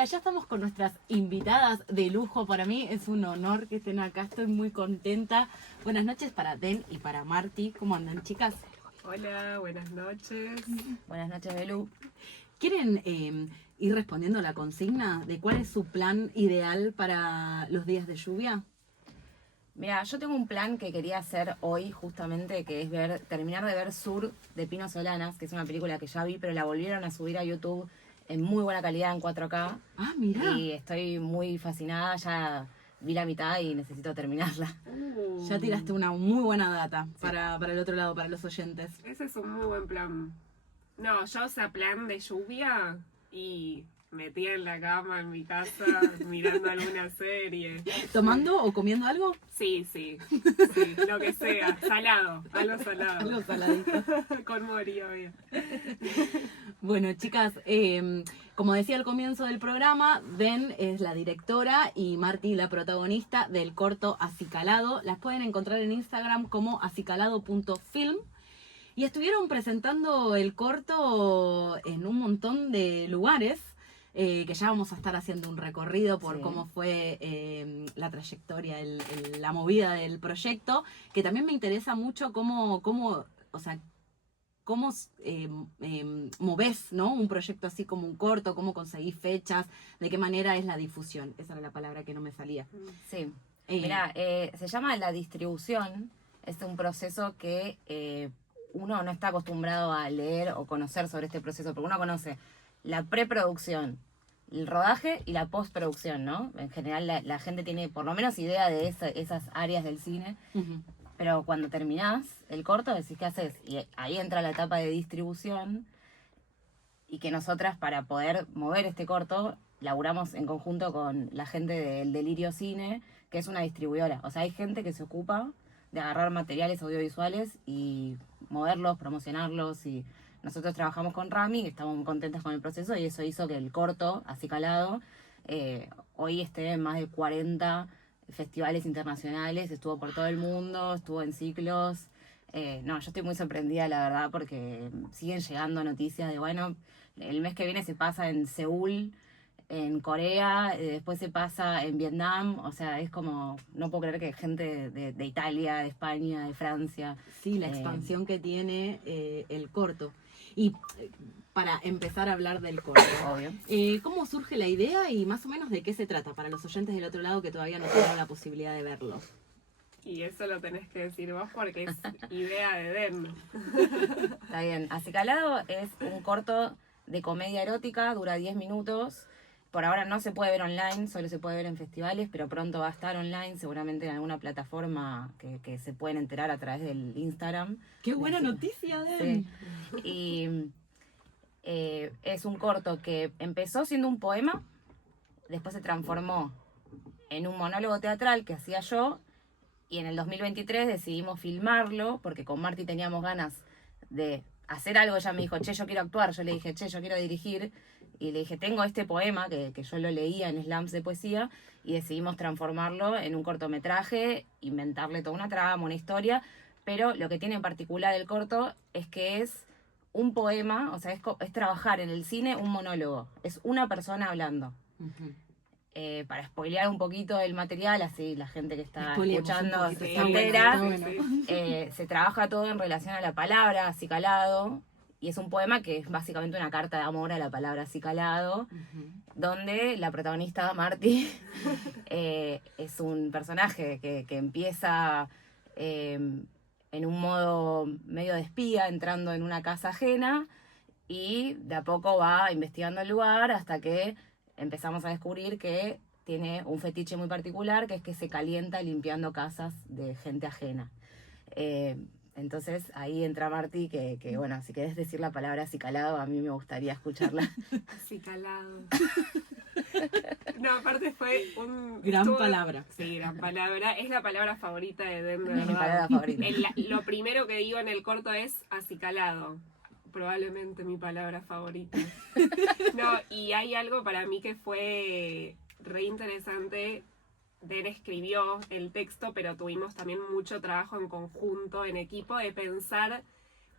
Hola, ya estamos con nuestras invitadas de lujo. Para mí es un honor que estén acá, estoy muy contenta. Buenas noches para Den y para Marti. ¿Cómo andan, chicas? Hola, buenas noches. Buenas noches, Belu. ¿Quieren ir respondiendo a la consigna de cuál es su plan ideal para los días de lluvia? Mira, yo tengo un plan que quería hacer hoy justamente, que es terminar de ver Sur de Pino Solanas, que es una película que ya vi, pero la volvieron a subir a YouTube en muy buena calidad en 4K. Ah, mirá. Y estoy muy fascinada, ya vi la mitad y necesito terminarla. Ya tiraste una muy buena data para el otro lado, para los oyentes. Ese es un muy buen plan. No, yo, plan de lluvia y metida en la cama en mi casa mirando alguna serie. ¿Tomando o comiendo algo? Sí, lo que sea. Salado, algo salado. Algo saladito. Con mori, obvio. Bueno, chicas, como decía al comienzo del programa, Den es la directora y Marti la protagonista del corto Acicalado. Las pueden encontrar en Instagram como acicalado.film. Y estuvieron presentando el corto en un montón de lugares, que ya vamos a estar haciendo un recorrido por cómo fue la trayectoria, la movida del proyecto, que también me interesa mucho cómo movés, ¿no? Un proyecto así como un corto, cómo conseguís fechas, de qué manera es la difusión. Esa era la palabra que no me salía. Sí. Mira, se llama la distribución. Es un proceso que uno no está acostumbrado a leer o conocer sobre este proceso, porque uno conoce la preproducción, el rodaje y la postproducción, ¿no? En general la gente tiene por lo menos idea de esas áreas del cine. Uh-huh. Pero cuando terminás el corto decís qué haces. Y ahí entra la etapa de distribución. Y que nosotras, para poder mover este corto, laburamos en conjunto con la gente del Delirio Cine, que es una distribuidora. O sea, hay gente que se ocupa de agarrar materiales audiovisuales y moverlos, promocionarlos. Y nosotros trabajamos con Rami, estamos muy contentas con el proceso, y eso hizo que el corto, Acicalado, hoy esté en más de 40 festivales internacionales, estuvo por todo el mundo, estuvo en ciclos. Yo estoy muy sorprendida, la verdad, porque siguen llegando noticias de, bueno, el mes que viene se pasa en Seúl, en Corea, después se pasa en Vietnam. O sea, es como, no puedo creer que gente de Italia, de España, de Francia. Sí, la expansión que tiene el corto. Y para empezar a hablar del corto, Obvio. ¿Cómo surge la idea y más o menos de qué se trata para los oyentes del otro lado que todavía no tuvieron la posibilidad de verlo? Y eso lo tenés que decir vos porque es idea de Den. Está bien. Acicalado es un corto de comedia erótica, dura 10 minutos. Por ahora no se puede ver online, solo se puede ver en festivales, pero pronto va a estar online, seguramente en alguna plataforma que se pueden enterar a través del Instagram. ¡Qué buena noticia, Den! Sí. Y es un corto que empezó siendo un poema, después se transformó en un monólogo teatral que hacía yo, y en el 2023 decidimos filmarlo, porque con Marti teníamos ganas de hacer algo. Ella me dijo, che, yo quiero actuar. Yo le dije, che, yo quiero dirigir. Y le dije, tengo este poema que yo lo leía en slams de poesía, y decidimos transformarlo en un cortometraje, inventarle toda una trama, una historia. Pero lo que tiene en particular el corto es que es un poema, o sea, es trabajar en el cine un monólogo. Es una persona hablando. Uh-huh. Para spoilear un poquito el material, así la gente que está escuchando se está entera. bueno. Se trabaja todo en relación a la palabra acicalado, y es un poema que es básicamente una carta de amor a la palabra acicalado, donde la protagonista, Marti, es un personaje que empieza en un modo medio de espía, entrando en una casa ajena, y de a poco va investigando el lugar hasta que empezamos a descubrir que tiene un fetiche muy particular, que es que se calienta limpiando casas de gente ajena. Entonces ahí entra Marti, que bueno, si querés decir la palabra acicalado, a mí me gustaría escucharla. Acicalado. No, aparte fue un... Gran palabra. Sí, gran palabra. Es la palabra favorita de Den, de Mi verdad. palabra favorita. Lo primero que digo en el corto es acicalado. Probablemente mi palabra favorita. No, y hay algo para mí que fue re interesante. Den escribió el texto, pero tuvimos también mucho trabajo en conjunto, en equipo, de pensar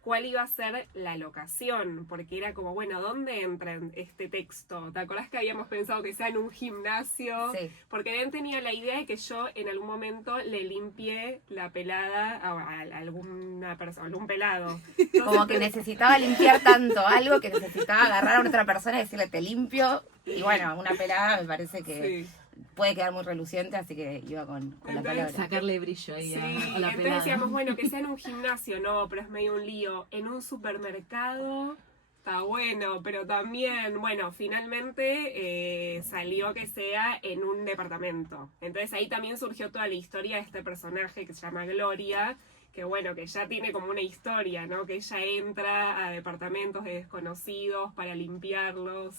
cuál iba a ser la locación, porque era como, bueno, ¿dónde entra en este texto? ¿Te acordás que habíamos pensado que sea en un gimnasio? Sí. Porque Ben tenía la idea de que yo en algún momento le limpié la pelada a alguna persona, algún pelado. Entonces, Como que necesitaba limpiar tanto algo que necesitaba agarrar a otra persona y decirle, te limpio. Y bueno, una pelada me parece que sí. puede quedar muy reluciente, así que iba con la Entonces, palabra. Sacarle brillo ahí Sí, a la entonces pelada. decíamos, bueno, que sea en un gimnasio, no, pero es medio un lío. En un supermercado está bueno, pero también, bueno, finalmente salió que sea en un departamento. Entonces ahí también surgió toda la historia de este personaje que se llama Gloria, que bueno, que ya tiene como una historia, ¿no? Que ella entra a departamentos de desconocidos para limpiarlos.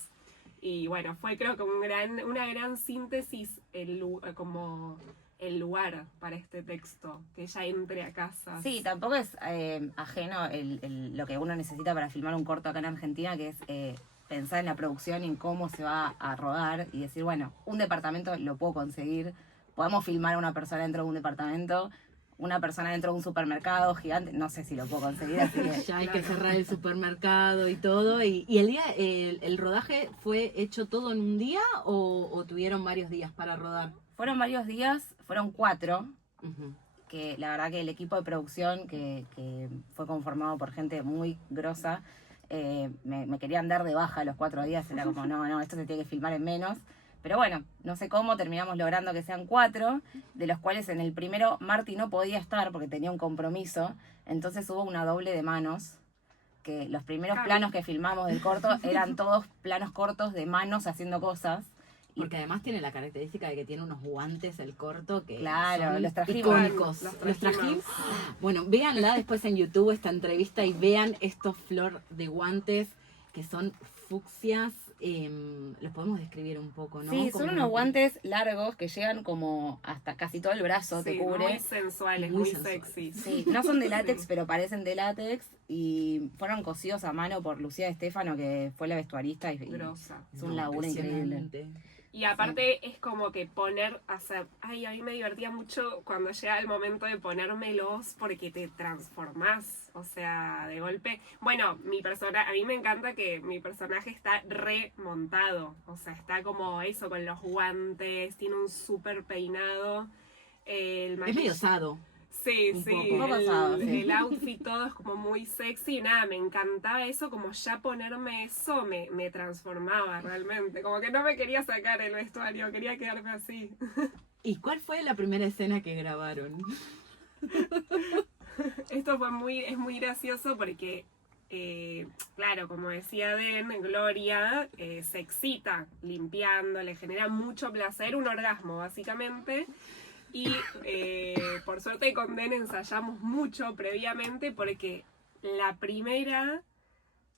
Y bueno, fue creo que una gran síntesis como el lugar para este texto, que ella entre a casa. Sí, tampoco es ajeno lo que uno necesita para filmar un corto acá en Argentina, que es pensar en la producción y en cómo se va a rodar y decir, bueno, un departamento lo puedo conseguir, podemos filmar a una persona dentro de un departamento, una persona dentro de un supermercado gigante, no sé si lo puedo conseguir, así que... Ya hay que cerrar el supermercado y todo. Y el rodaje fue hecho todo en un día o tuvieron varios días para rodar? Fueron varios días, fueron 4, Ujú. que la verdad que el equipo de producción, que fue conformado por gente muy grosa, me querían dar de baja los 4 días, era como, no, esto se tiene que filmar en menos. Pero bueno, no sé cómo, terminamos logrando que sean 4, de los cuales en el primero Marty no podía estar porque tenía un compromiso, entonces hubo una doble de manos, que los primeros planos que filmamos del corto eran todos planos cortos de manos haciendo cosas. Porque además tiene la característica de que tiene unos guantes el corto que Claro, son los trajimos. icónicos. Los trajimos. Bueno, véanla después en YouTube esta entrevista y vean estos flor de guantes que son fucsias. Los podemos describir un poco, ¿no? Sí, Como son unos guantes largos que llegan como hasta casi todo el brazo, te Sí, cubre. muy sensuales, Muy muy sensuales. sexy. Sí, no son de látex, Sí. pero parecen de látex y fueron cosidos a mano por Lucía Estefano, que fue la vestuarista y Grosa. es un laburo increíble. Impresionante. Y aparte es como que ay, a mí me divertía mucho cuando llega el momento de ponérmelos porque te transformás, o sea, de golpe. Bueno, a mí me encanta que mi personaje está remontado, o sea, está como eso, con los guantes, tiene un súper peinado. El Es maquillaje- medio osado. Sí, Un sí, poco. Un poco osado, sí. el outfit todo es como muy sexy y nada, me encantaba eso, como ya ponerme eso me transformaba realmente, como que no me quería sacar el vestuario, quería quedarme así. ¿Y cuál fue la primera escena que grabaron? Esto es muy gracioso porque, claro, como decía Den, Gloria se excita limpiando, le genera mucho placer, un orgasmo básicamente. Y por suerte con Den ensayamos mucho previamente porque la primera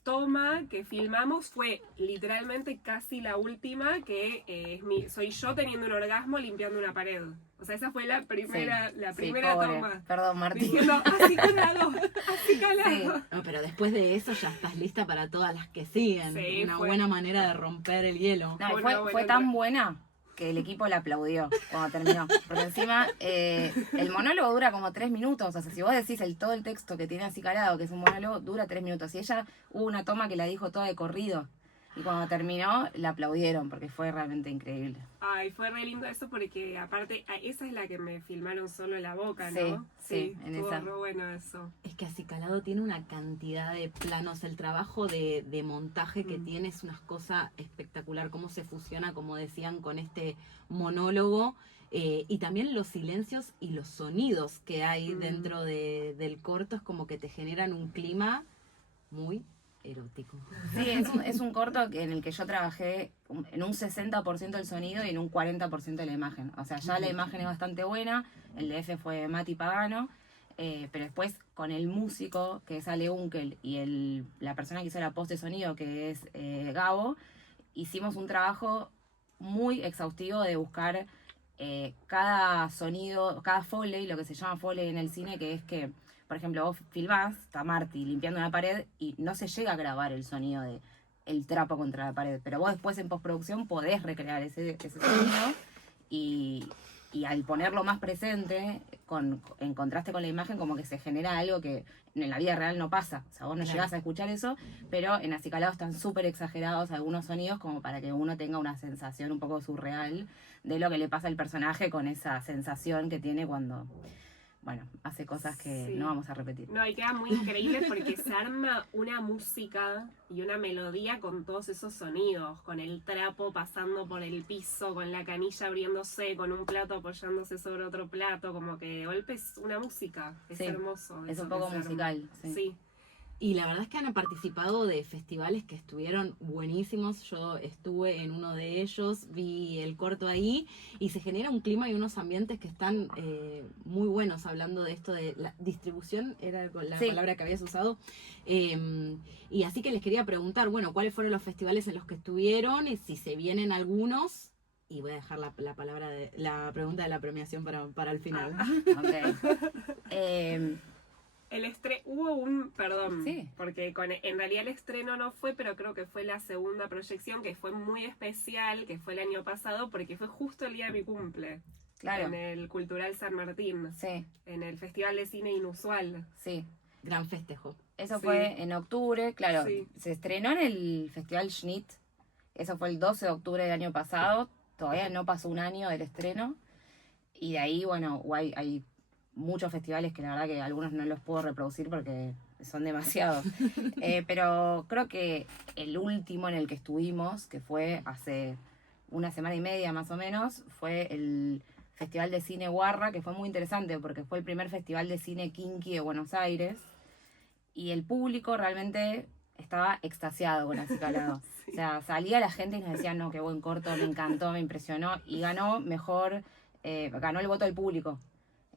toma que filmamos fue literalmente casi la última, que soy yo teniendo un orgasmo limpiando una pared. O sea, esa fue la primera, Sí, la sí, primera pobre. toma. Perdón, Martín. Diciendo, así calado, así calado. No, pero después de eso ya estás lista para todas las que siguen. Sí, Una fue- buena manera de romper el hielo. No, y Fue una fue buena tan entrada. buena que el equipo la aplaudió cuando terminó. Porque encima el monólogo dura como 3 minutos. O sea, si vos decís todo el texto que tiene así calado, que es un monólogo, dura 3 minutos. Y ella hubo una toma que la dijo toda de corrido. Y cuando terminó, la aplaudieron porque fue realmente increíble. Ay, fue re lindo eso porque aparte, esa es la que me filmaron solo la boca, ¿no? Sí, sí, en estuvo esa. re bueno eso. Es que Acicalado tiene una cantidad de planos. El trabajo de montaje que tiene es una cosa espectacular. Cómo se fusiona, como decían, con este monólogo. Y también los silencios y los sonidos que hay dentro del corto. Es como que te generan un clima muy erótico. Sí, es un corto en el que yo trabajé en un 60% el sonido y en un 40% de la imagen. O sea, ya la imagen es bastante buena, el DF fue Mati Pagano, pero después con el músico, que es Ale Unkel, y la persona que hizo la post de sonido, que es Gabo, hicimos un trabajo muy exhaustivo de buscar cada sonido, cada foley, lo que se llama foley en el cine, que es que por ejemplo, vos filmás, está Marty limpiando una pared y no se llega a grabar el sonido de el trapo contra la pared, pero vos después en postproducción podés recrear ese sonido y Y al ponerlo más presente, en contraste con la imagen, como que se genera algo que en la vida real no pasa. O sea, vos no llegás a escuchar eso, pero en Acicalado están súper exagerados algunos sonidos como para que uno tenga una sensación un poco surreal de lo que le pasa al personaje con esa sensación que tiene cuando, bueno, hace cosas que Sí. no vamos a repetir. No, y queda muy increíble porque se arma una música y una melodía con todos esos sonidos, con el trapo pasando por el piso, con la canilla abriéndose, con un plato apoyándose sobre otro plato, como que de golpe es una música, es Sí, hermoso. Es eso un que poco se arma. musical, sí. Sí, Y la verdad es que han participado de festivales que estuvieron buenísimos. Yo estuve en uno de ellos, vi el corto ahí y se genera un clima y unos ambientes que están muy buenos. Hablando de esto de la distribución, era la Sí. palabra que habías usado. Y así que les quería preguntar, bueno, ¿cuáles fueron los festivales en los que estuvieron? Y si se vienen algunos. Y voy a dejar la palabra de la pregunta de la premiación para el final. Ok. perdón, Sí. porque en realidad el estreno no fue, pero creo que fue la segunda proyección, que fue muy especial, que fue el año pasado, porque fue justo el día de mi cumple. Claro. En el Cultural San Martín, Sí, en el Festival de Cine Inusual. sí. Gran festejo. Eso Sí. fue en octubre, claro. Sí. Se estrenó en el Festival Schnitt. Eso fue el 12 de octubre del año pasado. Todavía no pasó un año del estreno. Y de ahí, bueno, hay muchos festivales que la verdad que algunos no los puedo reproducir porque son demasiados. Pero creo que el último en el que estuvimos, que fue hace una semana y media más o menos, fue el Festival de Cine Guarra, que fue muy interesante porque fue el primer festival de cine kinky de Buenos Aires. Y el público realmente estaba extasiado con Acicalado. Sí. O sea, salía la gente y nos decía, no, qué buen corto, me encantó, me impresionó. Y ganó ganó el voto del público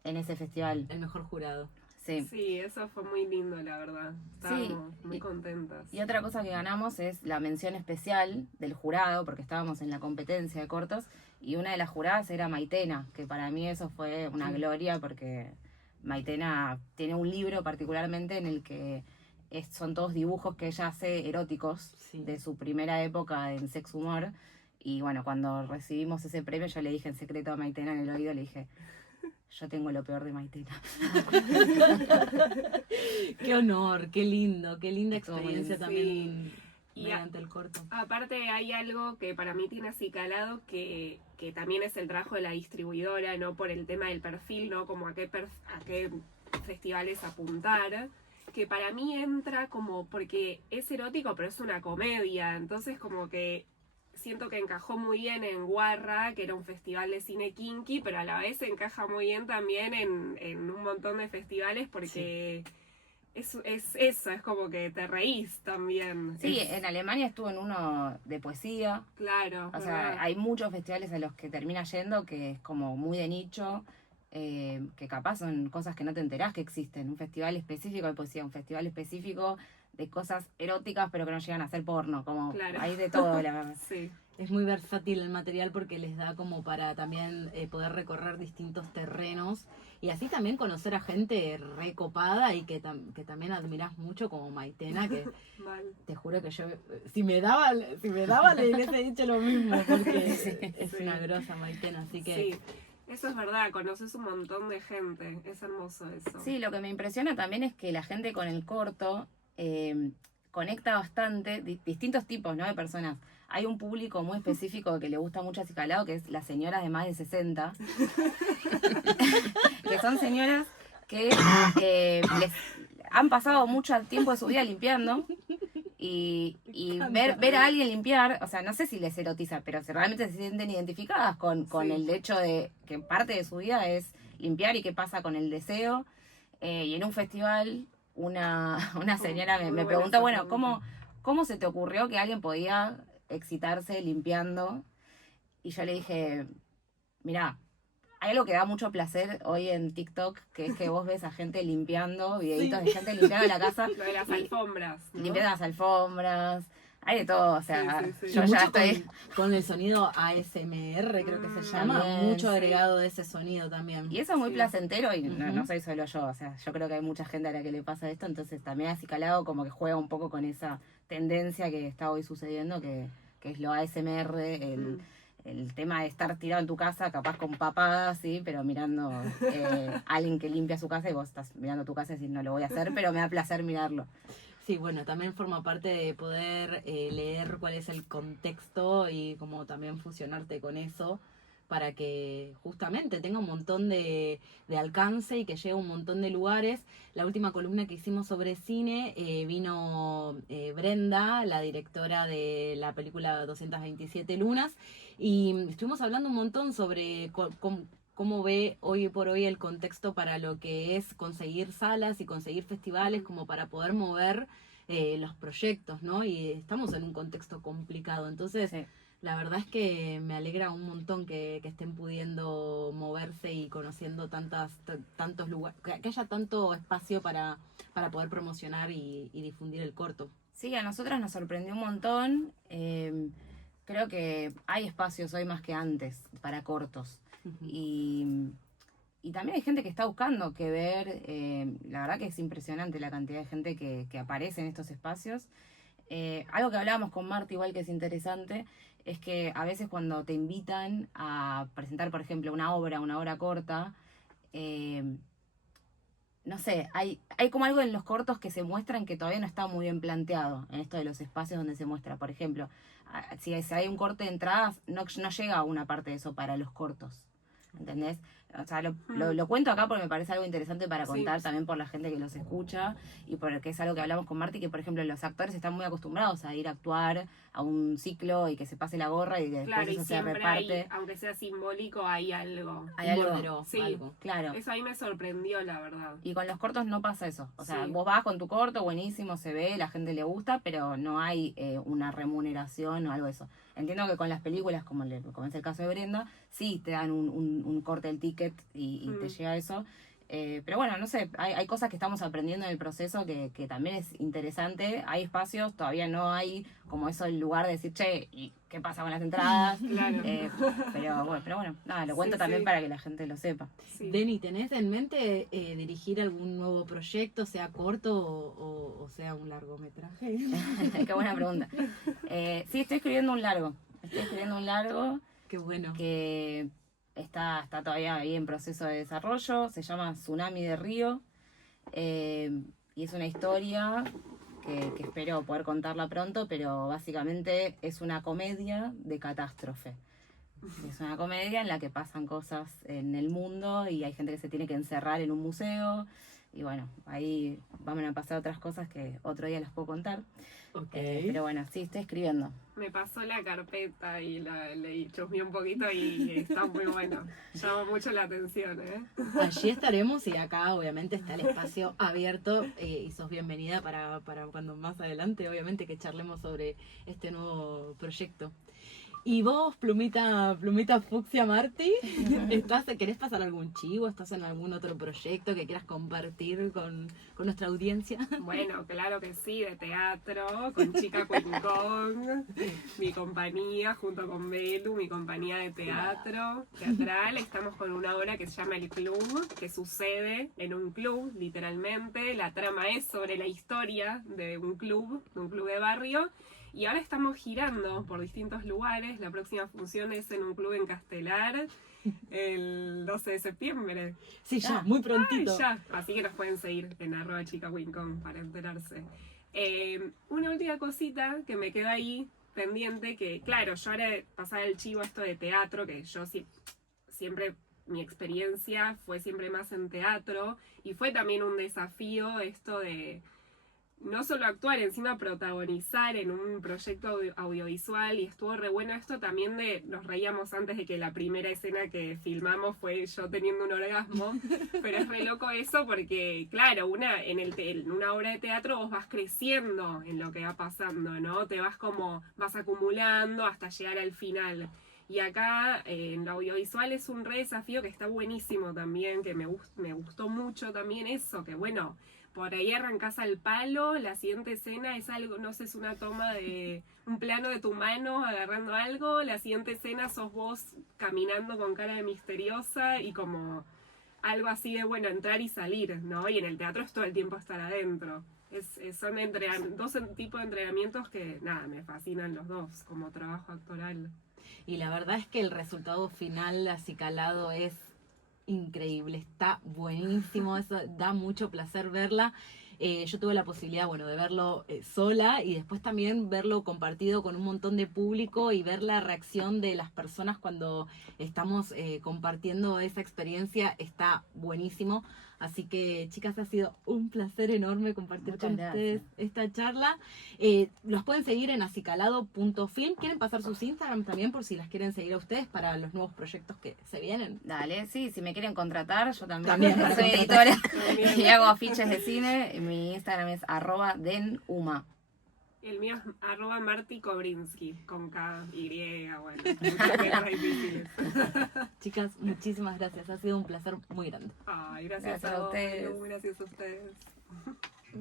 en ese festival. El mejor jurado. Sí. Sí, eso fue muy lindo, la verdad. Estábamos muy contentas. Y otra cosa que ganamos es la mención especial del jurado, porque estábamos en la competencia de cortos, y una de las juradas era Maitena, que para mí eso fue una gloria, porque Maitena tiene un libro particularmente en el que son todos dibujos que ella hace eróticos Sí. de su primera época en Sex Humor. Y bueno, cuando recibimos ese premio, yo le dije en secreto a Maitena en el oído, le dije, yo tengo lo peor de Maitena. Qué honor, qué lindo, qué linda Estuvo muy experiencia lindo. también Y mediante el corto. Aparte hay algo que para mí tiene Acicalado que también es el trabajo de la distribuidora, no por el tema del perfil, no como a qué festivales apuntar, que para mí entra como porque es erótico pero es una comedia, entonces como que siento que encajó muy bien en Guarra, que era un festival de cine kinky, pero a la vez encaja muy bien también en un montón de festivales porque es eso, es como que te reís también. Sí, en Alemania estuvo en uno de poesía. Claro. O sea, hay muchos festivales a los que termina yendo que es como muy de nicho, que capaz son cosas que no te enterás que existen. Un festival específico de poesía, un festival específico de cosas eróticas pero que no llegan a ser porno. Como Claro. hay de todo, la verdad. Sí. Es muy versátil el material porque les da como para también poder recorrer distintos terrenos y así también conocer a gente recopada y que también admirás mucho como Maitena, que Mal. te juro que yo, si me daba le hubiese dicho lo mismo porque es Sí. una grosa Maitena, así que Sí, eso es verdad, conoces un montón de gente, es hermoso eso. Sí, lo que me impresiona también es que la gente con el corto conecta bastante, distintos tipos, ¿no?, de personas. Hay un público muy específico que le gusta mucho Acicalado, que es las señoras de más de 60, que son señoras que les han pasado mucho tiempo de su vida limpiando y ver a alguien limpiar, o sea, no sé si les erotiza, pero si realmente se sienten identificadas con Sí. el hecho de que parte de su vida es limpiar y qué pasa con el deseo. Y en un festival una señora me Muy preguntó, buena esa bueno, ¿cómo se te ocurrió que alguien podía excitarse limpiando? Y yo le dije, mirá, hay algo que da mucho placer hoy en TikTok, que es que vos ves a gente limpiando, videitos de gente limpiando la casa, Lo de las alfombras, ¿no? limpiando las alfombras, hay de todo, o sea, Sí, sí, sí. yo y ya mucho estoy... con el sonido ASMR, creo que se llama, También, mucho sí. agregado de ese sonido también. Y eso es muy Sí. placentero y no Ujú. soy solo yo, o sea, yo creo que hay mucha gente a la que le pasa esto, entonces también Acicalado como que juega un poco con esa tendencia que está hoy sucediendo, que es lo ASMR, el tema de estar tirado en tu casa, capaz con papadas, sí, pero mirando a alguien que limpia su casa y vos estás mirando tu casa y decís, no lo voy a hacer, pero me da placer mirarlo. Sí, bueno, también forma parte de poder leer cuál es el contexto y como también fusionarte con eso para que justamente tenga un montón de alcance y que llegue a un montón de lugares. La última columna que hicimos sobre cine vino Brenda, la directora de la película 227 Lunas, y estuvimos hablando un montón sobre cómo ve hoy por hoy el contexto para lo que es conseguir salas y conseguir festivales como para poder mover los proyectos, ¿no? Y estamos en un contexto complicado, entonces Sí. la verdad es que me alegra un montón que estén pudiendo moverse y conociendo tantos lugares, que haya tanto espacio para poder promocionar y difundir el corto. Sí, a nosotras nos sorprendió un montón. Creo que hay espacios hoy más que antes para cortos. Y también hay gente que está buscando que ver. La verdad que es impresionante la cantidad de gente que aparece en estos espacios. Algo que hablábamos con Marta, igual que es interesante, es que a veces cuando te invitan a presentar, por ejemplo, una obra corta, no sé, hay como algo en los cortos que se muestran que todavía no está muy bien planteado en esto de los espacios donde se muestra. Por ejemplo, si hay un corte de entradas, no llega una parte de eso para los cortos. ¿Entendés? O sea, lo cuento acá porque me parece algo interesante para contar también por la gente que los escucha y porque es algo que hablamos con Marti, que por ejemplo los actores están muy acostumbrados a ir a actuar a un ciclo y que se pase la gorra y que después Claro, eso y se siempre reparte. aunque sea simbólico, hay algo. Hay algo. Bordero, Sí. algo. Claro. Eso ahí me sorprendió, la verdad. Y con los cortos no pasa eso. O sea, Sí. vos vas con tu corto, buenísimo, se ve, la gente le gusta, pero no hay una remuneración o algo de eso. Entiendo que con las películas, como es el caso de Brenda, sí te dan un corte del ticket y te llega eso. Pero bueno, no sé, hay cosas que estamos aprendiendo en el proceso que también es interesante. Hay espacios, todavía no hay como eso el lugar de decir, che, ¿y qué pasa con las entradas? Claro. Pero bueno, nada, lo cuento Sí, también sí. para que la gente lo sepa. Sí. Deni, ¿tenés en mente dirigir algún nuevo proyecto, sea corto o sea un largometraje? Qué buena pregunta. Sí, estoy escribiendo un largo. Qué bueno. Que está todavía ahí en proceso de desarrollo. Se llama Tsunami de Río. Y es una historia que espero poder contarla pronto, pero básicamente es una comedia de catástrofe. Es una comedia en la que pasan cosas en el mundo y hay gente que se tiene que encerrar en un museo. Y bueno, ahí van a pasar otras cosas que otro día les puedo contar. Ok. Pero bueno, sí, estoy escribiendo. Me pasó la carpeta y la leí, chusmeé un poquito y está muy bueno. Llama mucho la atención, ¿eh? Allí estaremos y acá obviamente está el espacio abierto y sos bienvenida para cuando más adelante obviamente que charlemos sobre este nuevo proyecto. ¿Y vos, plumita fucsia Marti? ¿Querés pasar algún chivo? ¿Estás en algún otro proyecto que quieras compartir con nuestra audiencia? Bueno, claro que sí, de teatro, con Chica Queen Kong, mi compañía, junto con Belu, mi compañía de teatro teatral. Estamos con una obra que se llama El Club, que sucede en un club, literalmente. La trama es sobre la historia de un club de barrio. Y ahora estamos girando por distintos lugares. La próxima función es en un club en Castelar, el 12 de septiembre. Sí, ya, muy prontito. Ay, ya. Así que nos pueden seguir en @chicawincon para enterarse. Una última cosita que me queda ahí pendiente, que claro, yo ahora pasar el chivo esto de teatro, que yo siempre, mi experiencia fue siempre más en teatro, y fue también un desafío esto de no solo actuar, encima protagonizar en un proyecto audiovisual, y estuvo re bueno esto también nos reíamos antes de que la primera escena que filmamos fue yo teniendo un orgasmo, pero es re loco eso porque, claro, en una obra de teatro vos vas creciendo en lo que va pasando, ¿no? Vas acumulando hasta llegar al final. Y acá en lo audiovisual es un re desafío que está buenísimo también, que me gustó mucho también eso, que bueno, por ahí arrancás al palo, la siguiente escena es algo, no sé, es una toma de un plano de tu mano agarrando algo, la siguiente escena sos vos caminando con cara de misteriosa y como algo así de, bueno, entrar y salir, ¿no? Y en el teatro es todo el tiempo estar adentro. Son dos tipos de entrenamientos que, nada, me fascinan los dos como trabajo actoral. y la verdad es que el resultado final acicalado es increíble, está buenísimo, eso da mucho placer verla. Yo tuve la posibilidad, bueno, de verlo sola y después también verlo compartido con un montón de público y ver la reacción de las personas cuando estamos compartiendo esa experiencia, está buenísimo. Así que, chicas, ha sido un placer enorme compartir Muchas con gracias. ustedes esta charla. Los pueden seguir en acicalado.film. ¿Quieren pasar sus Instagram también por si las quieren seguir a ustedes para los nuevos proyectos que se vienen? Dale, sí, si me quieren contratar, yo también, También, para soy contratar. editora y hago afiches de cine. Mi Instagram es @denuma. El mío es @Marti Kobrinsky, con K, Y, bueno, muchas letras difíciles. Chicas, muchísimas gracias. Ha sido un placer muy grande. Ay, gracias Gracias a a ustedes. ustedes. Gracias a ustedes.